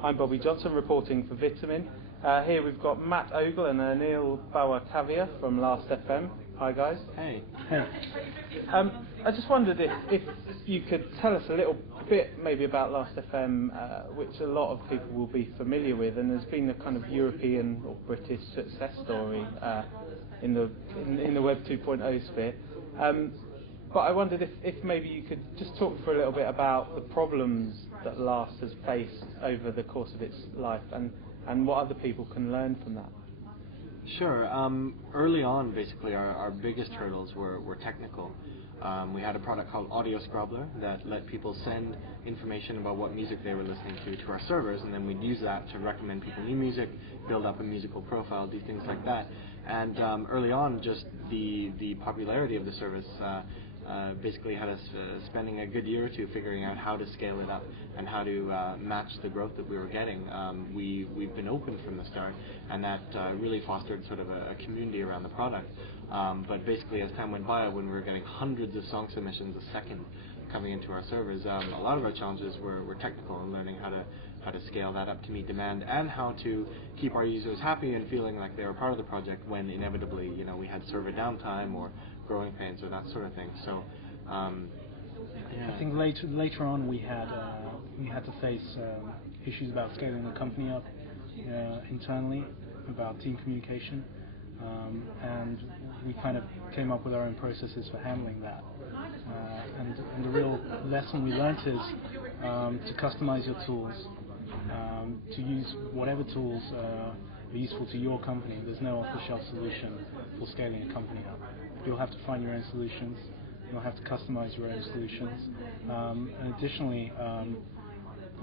I'm Bobby Johnson reporting for Vitamin. Here we've got Matt Ogle and Anil Cawa from Last FM. Hi guys. Hey. I just wondered if you could tell us a little bit maybe about Last FM, which a lot of people will be familiar with, and there's been a kind of European or British success story in the Web 2.0 sphere. But I wondered if maybe you could just talk for a little bit about the problems that Last has faced over the course of its life and what other people can learn from that. Sure. Early on, basically, our biggest hurdles were technical. We had a product called Audio Scrobbler that let people send information about what music they were listening to our servers, and then we'd use that to recommend people new music, build up a musical profile, do things like that. And early on, just the popularity of the service basically had us spending a good year or two figuring out how to scale it up and how to match the growth that we were getting. We've been open from the start, and that really fostered sort of a community around the product. But basically, as time went by, when we were getting hundreds of song submissions a second coming into our servers, a lot of our challenges were technical and learning how to scale that up to meet demand, and how to keep our users happy and feeling like they were part of the project when inevitably, we had server downtime or growing pains or that sort of thing. So, I think later on we had to face issues about scaling the company up internally, about team communication, and we kind of came up with our own processes for handling that. And the real lesson we learned is to customize your tools, to use whatever tools are useful to your company. There's no off-the-shelf solution for scaling a company up. You'll have to find your own solutions. You'll have to customize your own solutions. And additionally,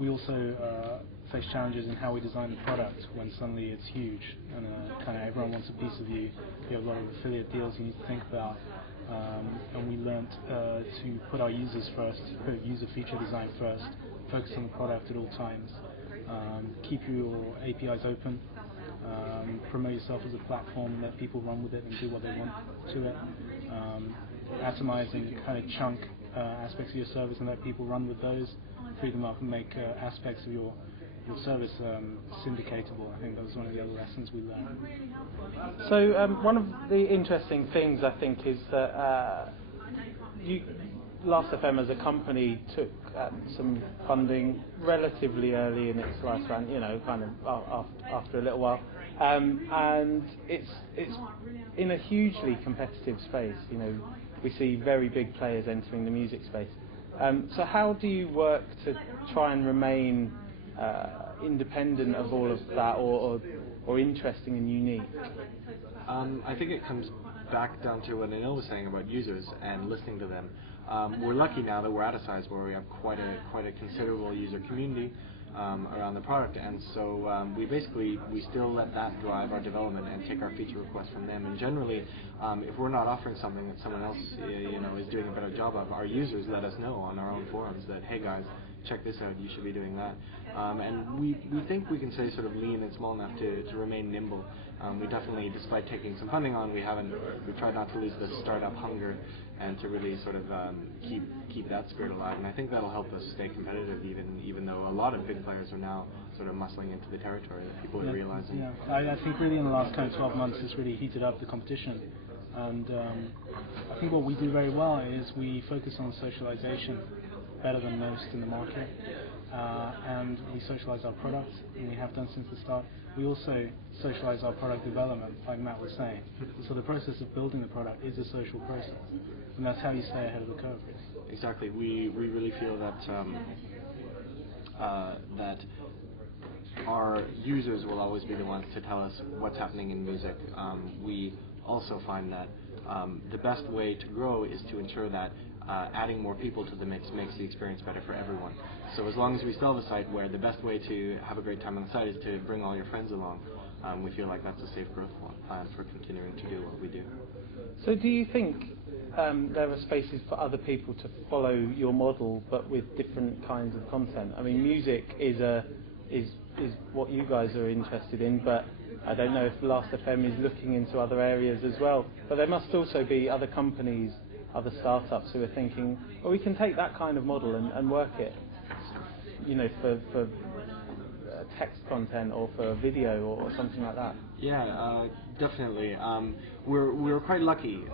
we also face challenges in how we design the product when suddenly it's huge and kind of everyone wants a piece of you. You have a lot of affiliate deals you need to think about. And we learnt to put our users first, put user feature design first, focus on the product at all times, keep your APIs open, promote yourself as a platform, let people run with it and do what they want to it, atomizing kind of chunk aspects of your service and let people run with those, free them up and make aspects of your service syndicatable. I think that was one of the other lessons we learned. So one of the interesting things I think is that Last FM as a company took some funding relatively early in its lifespan, kind of after a little while, and it's in a hugely competitive space. We see very big players entering the music space. So how do you work to try and remain independent of all of that, or interesting and unique? I think it comes back down to what Anil was saying about users and listening to them. We're lucky now that we're at a size where we have quite a considerable user community around the product, and so we still let that drive our development and take our feature requests from them. And generally, if we're not offering something that someone else is doing a better job of, our users let us know on our own forums that, hey guys, check this out, you should be doing that. And we think we can stay sort of lean and small enough to remain nimble. We definitely, despite taking some funding on, we've tried not to lose the startup hunger and to really sort of keep that spirit alive. And I think that'll help us stay competitive, even though a lot of big players are now sort of muscling into the territory that people are realizing. Yeah, I think really in the last kind of 12 months it's really heated up the competition. And I think what we do very well is we focus on socialization better than most in the market. And we socialize our products, and we have done since the start. We also socialize our product development, like Matt was saying. So the process of building the product is a social process, and that's how you stay ahead of the curve. Exactly. We really feel that that our users will always be the ones to tell us what's happening in music. We also find that the best way to grow is to ensure that adding more people to the mix makes the experience better for everyone. So as long as we still have a site where the best way to have a great time on the site is to bring all your friends along, we feel like that's a safe growth plan for continuing to do what we do. So do you think there are spaces for other people to follow your model, but with different kinds of content? I mean, music is what you guys are interested in, but I don't know if Last FM is looking into other areas as well. But there must also be other companies, other startups who are thinking, well, we can take that kind of model and work it, for text content or for video or something like that? Yeah, definitely. We're quite lucky.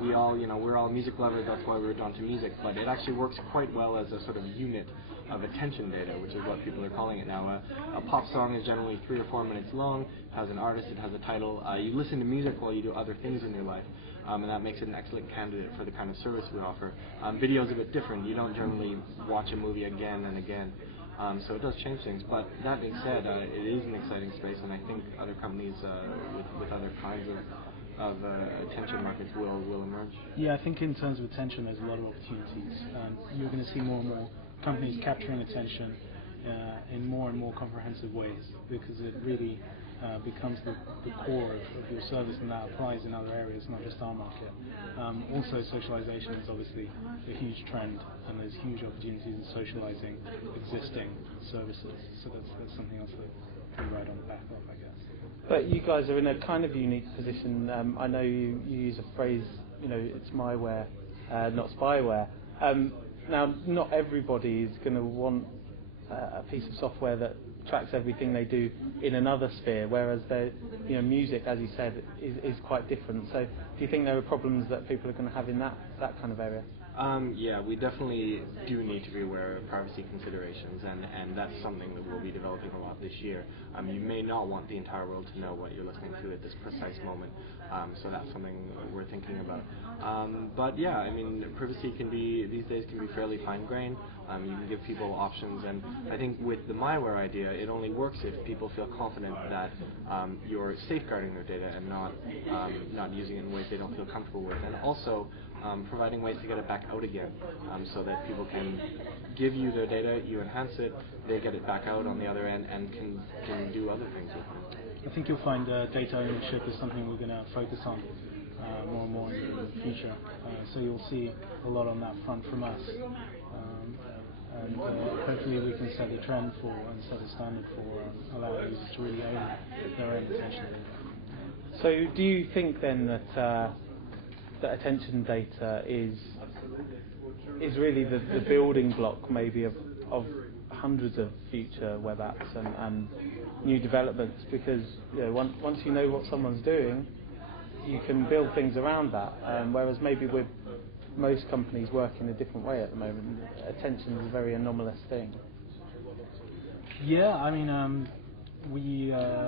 We're all music lovers. That's why we're drawn to music. But it actually works quite well as a sort of unit of attention data, which is what people are calling it now. A pop song is generally 3 or 4 minutes long, has an artist, it has a title. You listen to music while you do other things in your life, and that makes it an excellent candidate for the kind of service we offer. Video is a bit different. You don't generally watch a movie again and again. So it does change things, but that being said, it is an exciting space, and I think other companies with other kinds of attention markets will emerge. Yeah, I think in terms of attention, there's a lot of opportunities. You're going to see more and more companies capturing attention in more and more comprehensive ways, because it really becomes the core of your service, and that applies in other areas, not just our market. Also, socialization is obviously a huge trend, and there's huge opportunities in socializing existing services. So that's something else that we ride on the back of, I guess. But you guys are in a kind of unique position. I know you use a phrase, it's myware, not spyware. Now, not everybody is going to want a piece of software that tracks everything they do in another sphere, whereas music, as you said, is quite different. So do you think there are problems that people are going to have in that kind of area? Yeah, we definitely do need to be aware of privacy considerations, and that's something that we'll be developing a lot this year. You may not want the entire world to know what you're listening to at this precise moment, so that's something we're thinking about. But yeah, I mean, privacy these days can be fairly fine-grained. You can give people options, and I think with the myware idea, it only works if people feel confident that you're safeguarding their data and not using it in ways they don't feel comfortable with, and also providing ways to get it back out again, so that people can give you their data, you enhance it, they get it back out on the other end, and can do other things with it. I think you'll find data ownership is something we're going to focus on more and more in the future. So you'll see a lot on that front from us. And hopefully we can set the trend for and set the standard for allowing users to really own their own attention. So do you think then that attention data is really the building block maybe of hundreds of future web apps and new developments, because once you know what someone's doing, you can build things around that, whereas maybe with most companies work in a different way at the moment. Attention is a very anomalous thing. Yeah, I mean,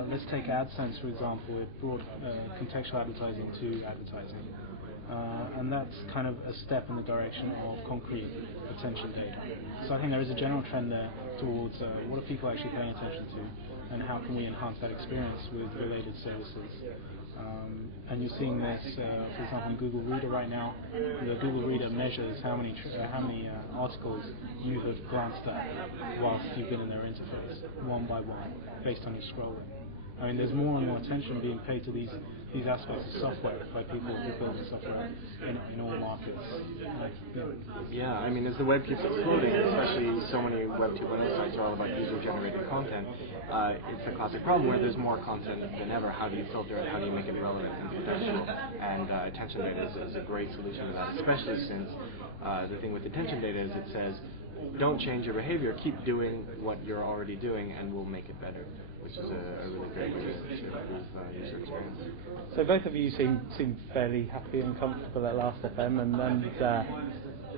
let's take AdSense for example. It brought contextual advertising to advertising. And that's kind of a step in the direction of concrete attention data. So I think there is a general trend there towards what are people actually paying attention to, and how can we enhance that experience with related services. And you're seeing this, for example, in Google Reader right now. The Google Reader measures how many articles you have glanced at whilst you've been in their interface, one by one, based on your scrolling. I mean, there's more and more attention being paid to these aspects of software by people who build software in all markets. Yeah, I mean, as the web keeps exploding, especially so many Web 2.0 sites are all about user-generated content, it's a classic problem where there's more content than ever. How do you filter it? How do you make it relevant and contextual? And attention data is a great solution to that, especially since the thing with attention data is it says, don't change your behavior, keep doing what you're already doing, and we'll make it better, which is a really great way to improve user experience. So both of you seem fairly happy and comfortable at Last.fm, and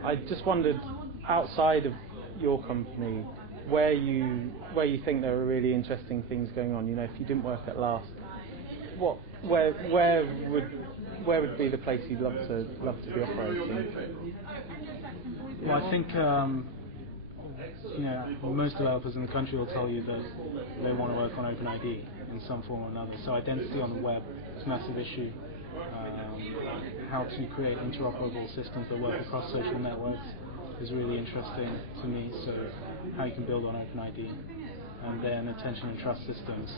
I just wondered, outside of your company, where you think there are really interesting things going on. If you didn't work at Last, where would be the place you'd love to be operating? Well, I think most developers in the country will tell you that they want to work on OpenID in some form or another. So identity on the web is a massive issue. How to create interoperable systems that work across social networks is really interesting to me. So how you can build on OpenID, and then attention and trust systems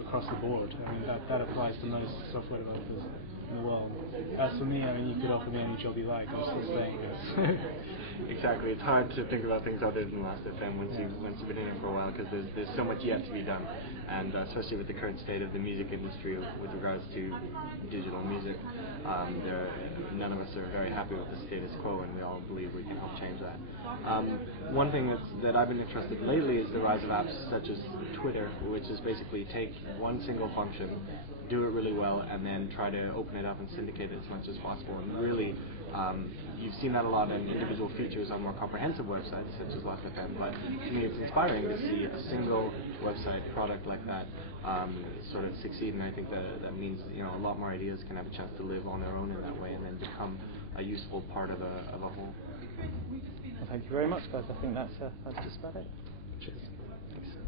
across the board. I mean, that applies to most software developers in the world. As for me, I mean, you could offer me any job you like. I'm still staying Exactly. It's hard to think about things other than Last FM once you've been in it for a while, because there's so much yet to be done, and especially with the current state of the music industry with regards to digital music, none of us are very happy with the status quo, and we all believe we can help change that. One thing that I've been interested in lately is the rise of apps such as Twitter, which is basically take one single function, do it really well, and then try to open it up and syndicate it as much as possible. And really, you've seen that a lot in individual features on more comprehensive websites such as Last.fm, but to me it's inspiring to see a single website product like that sort of succeed, and I think that means a lot more ideas can have a chance to live on their own in that way and then become a useful part of a whole. Well, thank you very much, guys. I think that's just about it. Cheers.